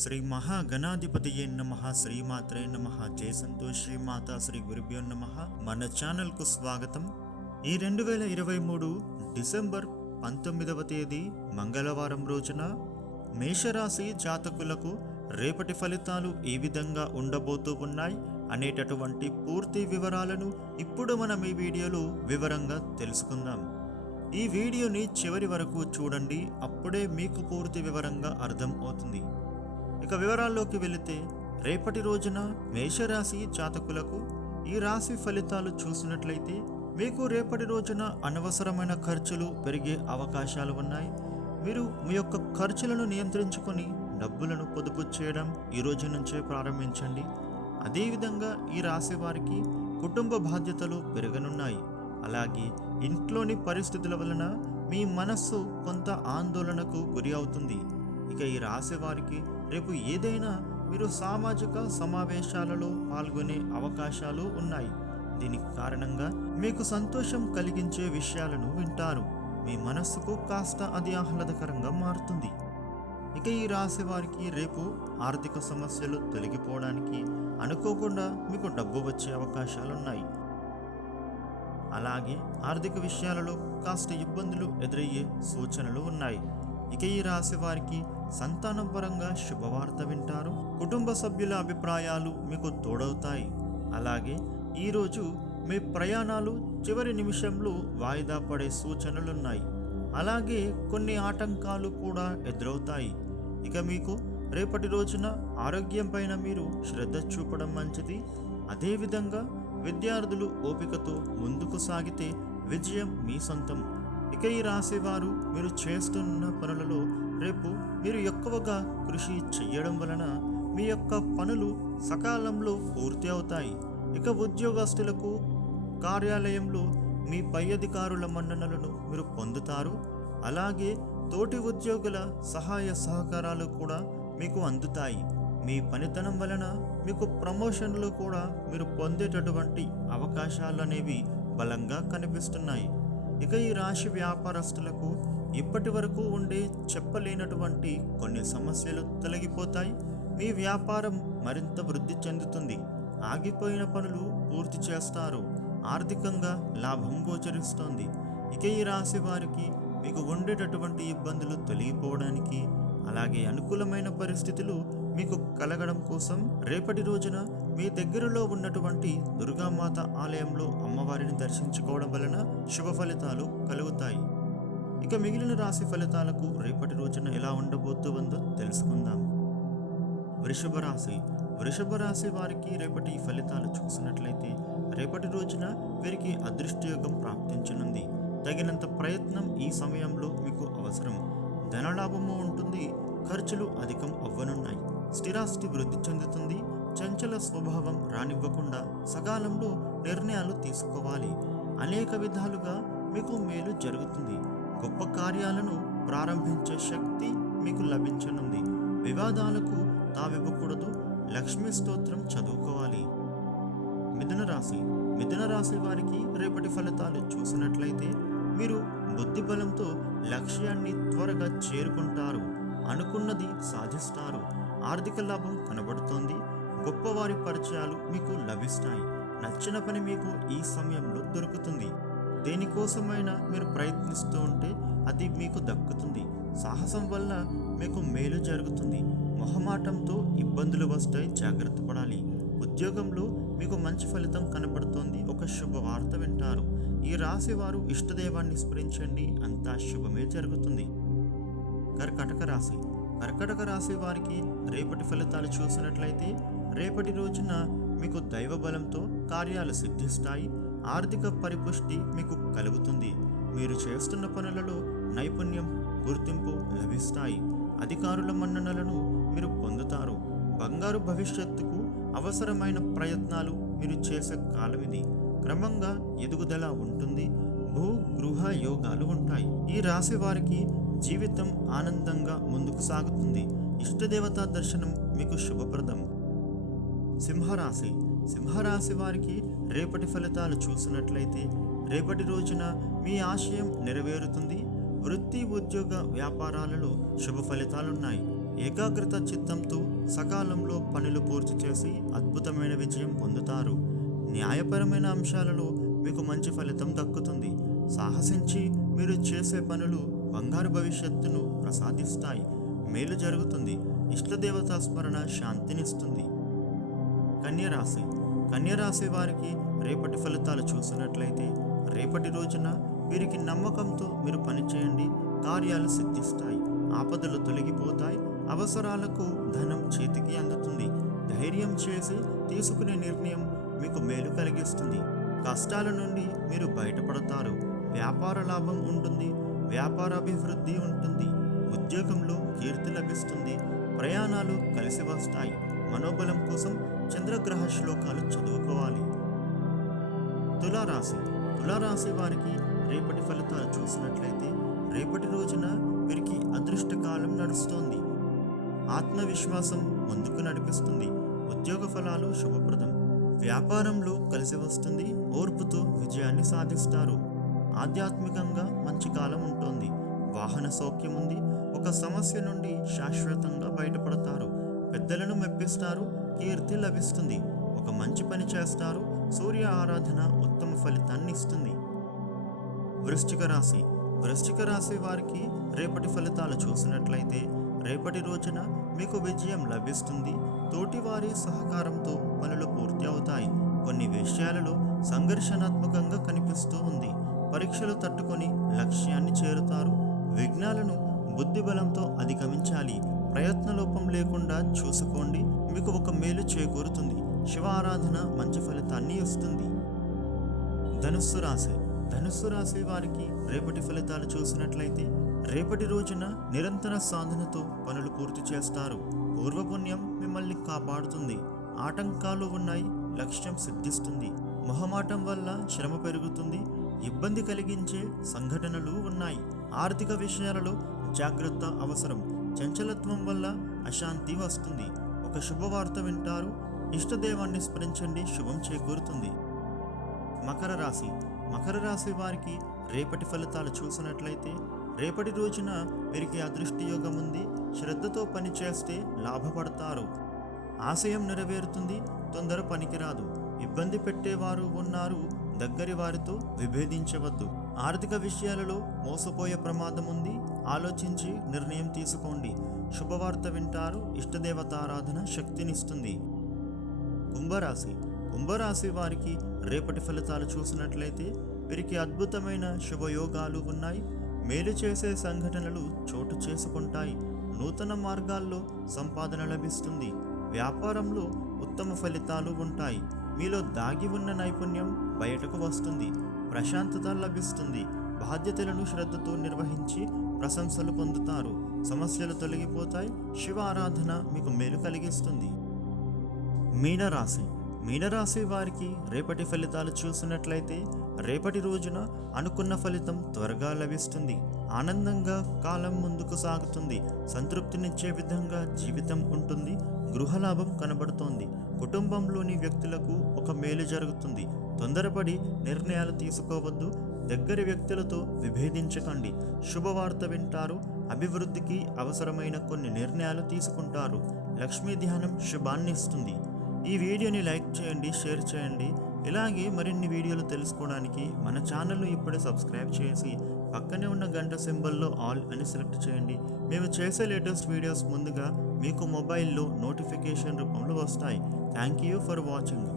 శ్రీ మహాగణాధిపతియే నమ శ్రీమాత్రే నమ జయ సంతోష్ శ్రీమాత శ్రీ గురుభ్యో నమ. మన ఛానల్కు స్వాగతం. ఈ రెండు వేల ఇరవై మూడు డిసెంబర్ పంతొమ్మిదవ తేదీ మంగళవారం రోజున మేషరాశి జాతకులకు రేపటి ఫలితాలు ఏ విధంగా ఉండబోతూ ఉన్నాయి అనేటటువంటి పూర్తి వివరాలను ఇప్పుడు మనం ఈ వీడియోలో వివరంగా తెలుసుకుందాం. ఈ వీడియోని చివరి వరకు చూడండి అప్పుడే మీకు పూర్తి వివరంగా అర్థం అవుతుంది. ఇక వివరాల్లోకి వెళితే రేపటి రోజున మేషరాశి జాతకులకు ఈ రాశి ఫలితాలు చూసినట్లయితే మీకు రేపటి రోజున అనవసరమైన ఖర్చులు పెరిగే అవకాశాలు ఉన్నాయి. మీరు మీ యొక్క ఖర్చులను నియంత్రించుకొని డబ్బులను పొదుపు చేయడం ఈ రోజు నుంచే ప్రారంభించండి. అదేవిధంగా ఈ రాశి వారికి కుటుంబ బాధ్యతలు పెరగనున్నాయి. అలాగే ఇంట్లోని పరిస్థితుల వలన మీ మనస్సు కొంత ఆందోళనకు గురి అవుతుంది. ఇక ఈ రాశి వారికి రేపు ఏదైనా మీరు సామాజిక సమావేశాలలో పాల్గొనే అవకాశాలు ఉన్నాయి. దీనికి కారణంగా మీకు సంతోషం కలిగించే విషయాలను వింటారు మీ మనస్సుకు కాస్త అది ఆహ్లాదకరంగా మారుతుంది. ఇక ఈ రాశి వారికి రేపు ఆర్థిక సమస్యలు తొలగిపోవడానికి అనుకోకుండా మీకు డబ్బు వచ్చే అవకాశాలున్నాయి. అలాగే ఆర్థిక విషయాలలో కాస్త ఇబ్బందులు ఎదురయ్యే సూచనలు ఉన్నాయి. ఇక ఈ రాశి వారికి సంతానం పరంగా శుభవార్త వింటారు. కుటుంబ సభ్యుల అభిప్రాయాలు మీకు తోడవుతాయి. అలాగే ఈరోజు మీ ప్రయాణాలు చివరి నిమిషంలో వాయిదా పడే సూచనలున్నాయి. అలాగే కొన్ని ఆటంకాలు కూడా ఎదురవుతాయి. ఇక మీకు రేపటి రోజున ఆరోగ్యం పైన మీరు శ్రద్ధ చూపడం మంచిది. అదేవిధంగా విద్యార్థులు ఓపికతో ముందుకు సాగితే విజయం మీ సొంతం. ఇక ఈ రాశి వారు మీరు చేస్తున్న పనులలో రేపు మీరు ఎక్కువగా కృషి చెయ్యడం వలన మీ యొక్క పనులు సకాలంలో పూర్తి అవుతాయి. ఇక ఉద్యోగస్తులకు కార్యాలయంలో మీ పై అధికారుల మన్ననలను మీరు పొందుతారు. అలాగే తోటి ఉద్యోగుల సహాయ సహకారాలు కూడా మీకు అందుతాయి. మీ పనితనం వలన మీకు ప్రమోషన్లు కూడా మీరు పొందేటటువంటి అవకాశాలు అనేవి బలంగా కనిపిస్తున్నాయి. ఇక ఈ రాశి వ్యాపారస్తులకు ఇప్పటి వరకు ఉండే చెప్పలేనటువంటి కొన్ని సమస్యలు తొలగిపోతాయి. మీ వ్యాపారం మరింత వృద్ధి చెందుతుంది. ఆగిపోయిన పనులు పూర్తి చేస్తారు. ఆర్థికంగా లాభం గోచరిస్తోంది. ఇక ఈ రాశి వారికి మీకు ఉండేటటువంటి ఇబ్బందులు తొలగిపోవడానికి అలాగే అనుకూలమైన పరిస్థితులు మీకు కలగడం కోసం రేపటి రోజున మీ దగ్గరలో ఉన్నటువంటి దుర్గామాత ఆలయంలో అమ్మవారిని దర్శించుకోవడం వలన శుభ ఫలితాలు కలుగుతాయి. ఇక మిగిలిన రాశి ఫలితాలకు రేపటి రోజున ఎలా ఉండబోతుందో తెలుసుకుందాం. వృషభ రాశి. వృషభ రాశి వారికి రేపటి ఫలితాలు చూసినట్లయితే రేపటి రోజున వీరికి అదృష్టయోగం ప్రాప్తించనుంది. తగినంత ప్రయత్నం ఈ సమయంలో మీకు అవసరం. ధనలాభము ఉంటుంది ఖర్చులు అధికం అవ్వనున్నాయి. స్థిరాస్తి వృద్ధి చెందుతుంది చంచల స్వభావం రానివ్వకుండా సకాలంలో నిర్ణయాలు తీసుకోవాలి. అనేక విధాలుగా మీకు మేలు జరుగుతుంది. గొప్ప కార్యాలను ప్రారంభించే శక్తి మీకు లభించనుంది. వివాదాలకు తావివ్వకూడదు. లక్ష్మీ స్తోత్రం చదువుకోవాలి. మిథున రాశి. మిథున రాశి వారికి రేపటి ఫలితాలు చూసినట్లయితే మీరు బుద్ధి బలంతో లక్ష్యాన్ని త్వరగా చేరుకుంటారు. అనుకున్నది సాధిస్తారు. ఆర్థిక లాభం కనబడుతోంది. గొప్పవారి పరిచయాలు మీకు లభిస్తాయి. నచ్చిన పని మీకు ఈ సమయంలో దొరుకుతుంది. దేనికోసమైనా మీరు ప్రయత్నిస్తూ ఉంటే అది మీకు దక్కుతుంది. సాహసం వల్ల మీకు మేలు జరుగుతుంది. మొహమాటంతో ఇబ్బందులు వస్తాయి జాగ్రత్త పడాలి. ఉద్యోగంలో మీకు మంచి ఫలితం కనబడుతోంది. ఒక శుభవార్త వింటారు. ఈ రాశి వారు ఇష్టదైవాన్ని స్మరించండి. అంతా శుభమే జరుగుతుంది. కర్కటక రాశి. కర్కటక రాశి వారికి రేపటి ఫలితాలు చూసినట్లయితే రేపటి రోజున మీకు దైవ బలంతో కార్యాలు సిద్ధిస్తాయి ఆర్థిక పరిపుష్టి మీకు కలుగుతుంది. మీరు చేస్తున్న పనులలో నైపుణ్యం గుర్తింపు లభిస్తాయి. అధికారుల మన్ననలను మీరు పొందుతారు. బంగారు భవిష్యత్తుకు అవసరమైన ప్రయత్నాలు మీరు చేసే కాలం ఇది. క్రమంగా ఎదుగుదల ఉంటుంది. భూ గృహ యోగాలు ఉంటాయి. ఈ రాశి వారికి జీవితం ఆనందంగా ముందుకు సాగుతుంది. ఇష్టదేవతా దర్శనం మీకు శుభప్రదం. సింహరాశి. సింహరాశి వారికి రేపటి ఫలితాలు చూసినట్లయితే రేపటి రోజున మీ ఆశయం నెరవేరుతుంది. వృత్తి ఉద్యోగ వ్యాపారాలలో శుభ ఫలితాలున్నాయి. ఏకాగ్రత చిత్తంతో సకాలంలో పనులు పూర్తి చేసి అద్భుతమైన విజయం పొందుతారు. న్యాయపరమైన అంశాలలో మీకు మంచి ఫలితం దక్కుతుంది. సాహసించి మీరు చేసే పనులు బంగారు భవిష్యత్తును ప్రసాదిస్తాయి. మేలు జరుగుతుంది. ఇష్టదేవతా స్మరణ శాంతినిస్తుంది. కన్యరాశి. కన్యరాశి వారికి రేపటి ఫలితాలు చూసినట్లయితే రేపటి రోజున వీరికి నమ్మకంతో మీరు పనిచేయండి. కార్యాలు సిద్ధిస్తాయి. ఆపదలు తొలగిపోతాయి. అవసరాలకు ధనం చేతికి అందుతుంది. ధైర్యం చేసి తీసుకునే నిర్ణయం మీకు మేలు కలిగిస్తుంది. కష్టాల నుండి మీరు బయటపడతారు. వ్యాపార లాభం ఉంటుంది. వ్యాపార అభివృద్ధి ఉంటుంది. ఉద్యోగంలో కీర్తి లభిస్తుంది. ప్రయాణాలు కలిసి వస్తాయి. మనోబలం కోసం చంద్రగ్రహ శ్లోకాలు చదువుకోవాలి. తులారాశి. తులారాశి వారికి రేపటి ఫలితాలు చూసినట్లయితే రేపటి రోజున వీరికి అదృష్టకాలం నడుస్తోంది. ఆత్మవిశ్వాసం ముందుకు నడిపిస్తుంది. ఉద్యోగ ఫలాలు శుభప్రదం. వ్యాపారంలో కలిసి వస్తుంది. ఓర్పుతో విజయాన్ని సాధిస్తారు. ఆధ్యాత్మికంగా మంచి కాలం ఉంటుంది. వాహన సౌఖ్యం ఉంది. ఒక సమస్య నుండి శాశ్వతంగా బయటపడతారు. పెద్దలను మెప్పిస్తారు. కీర్తి లభిస్తుంది. ఒక మంచి పని చేస్తారు. సూర్య ఆరాధన ఉత్తమ ఫలితాన్ని ఇస్తుంది. వృశ్చిక రాశి. వృశ్చిక రాశి వారికి రేపటి ఫలితాలు చూసినట్లయితే రేపటి రోజున మీకు విజయం లభిస్తుంది. తోటివారి సహకారంతో పనులు పూర్తి అవుతాయి. కొన్ని విషయాలలో సంఘర్షణాత్మకంగా కనిపిస్తూ ఉంది. పరీక్షలు తట్టుకొని లక్ష్యాన్ని చేరుతారు. విఘ్నాలను బుద్ధిబలంతో అధిగమించాలి. ప్రయత్నలోపం లేకుండా చూసుకోండి మీకు ఒక మేలు చేకూరుతుంది. శివ ఆరాధన మంచి ఫలితాన్ని ఇస్తుంది. ధనుస్సు రాశి. ధనుస్సు రాశి వారికి రేపటి ఫలితాలు చూసినట్లయితే రేపటి రోజున నిరంతర సాధనతో పనులు పూర్తి చేస్తారు. పూర్వపుణ్యం మిమ్మల్ని కాపాడుతుంది. ఆటంకాలు ఉన్నాయి లక్ష్యం సిద్ధిస్తుంది. మొహమాటం వల్ల శ్రమ పెరుగుతుంది ఇబ్బంది కలిగించే సంఘటనలు ఉన్నాయి. ఆర్థిక విషయాలలో జాగ్రత్త అవసరం. చంచలత్వం వల్ల అశాంతి వస్తుంది. ఒక శుభవార్త వింటారు. ఇష్టదేవాన్ని స్మరించండి శుభం చేకూరుతుంది. మకర రాశి. మకర రాశి వారికి రేపటి ఫలితాలు చూసినట్లయితే రేపటి రోజున వీరికి అదృష్టి యోగం ఉంది. శ్రద్ధతో పని చేస్తే లాభపడతారు. ఆశయం నెరవేరుతుంది. తొందర పనికిరాదు. ఇబ్బంది పెట్టేవారు ఉన్నారు. దగ్గరి వారితో విభేదించవద్దు. ఆర్థిక విషయాలలో మోసపోయే ప్రమాదం ఉంది. ఆలోచించి నిర్ణయం తీసుకోండి. శుభవార్త వింటారు. ఇష్టదేవతారాధన శక్తినిస్తుంది. కుంభరాశి. కుంభరాశి వారికి రేపటి ఫలితాలు చూసినట్లయితే వీరికి అద్భుతమైన శుభయోగాలు ఉన్నాయి. మేలు చేసే సంఘటనలు చోటు చేసుకుంటాయి. నూతన మార్గాల్లో సంపాదన లభిస్తుంది. వ్యాపారంలో ఉత్తమ ఫలితాలు ఉంటాయి. మీలో దాగి ఉన్న నైపుణ్యం బయటకు వస్తుంది. ప్రశాంతత లభిస్తుంది. బాధ్యతలను శ్రద్ధతో నిర్వహించి ప్రశంసలు పొందుతారు. సమస్యలు తొలగిపోతాయి. శివ ఆరాధన మీకు మేలు కలిగిస్తుంది. మీనరాశి. మీనరాశి వారికి రేపటి ఫలితాలు చూసినట్లయితే రేపటి రోజున అనుకున్న ఫలితం త్వరగా లభిస్తుంది. ఆనందంగా కాలం ముందుకు సాగుతుంది. సంతృప్తినిచ్చే విధంగా జీవితం ఉంటుంది. గృహలాభం కనబడుతోంది. కుటుంబంలోని వ్యక్తులకు ఒక మేలు జరుగుతుంది. తొందరపడి నిర్ణయాలు తీసుకోవద్దు. దగ్గరి వ్యక్తులతో విభేదించకండి. శుభవార్త వింటారు. అభివృద్ధికి అవసరమైన కొన్ని నిర్ణయాలు తీసుకుంటారు. లక్ష్మీ ధ్యానం శుభాన్ని ఇస్తుంది. ఈ వీడియోని లైక్ చేయండి షేర్ చేయండి. ఇలాగే మరిన్ని వీడియోలు తెలుసుకోవడానికి మన ఛానల్ను ఇప్పుడే సబ్స్క్రైబ్ చేసి పక్కనే ఉన్న గంట సింబల్లో ఆల్ అని సెలెక్ట్ చేయండి. మేము చేసే లేటెస్ట్ వీడియోస్ ముందుగా మీకు మొబైల్లో నోటిఫికేషన్ రూపంలో వస్తాయి. Thank you for watching.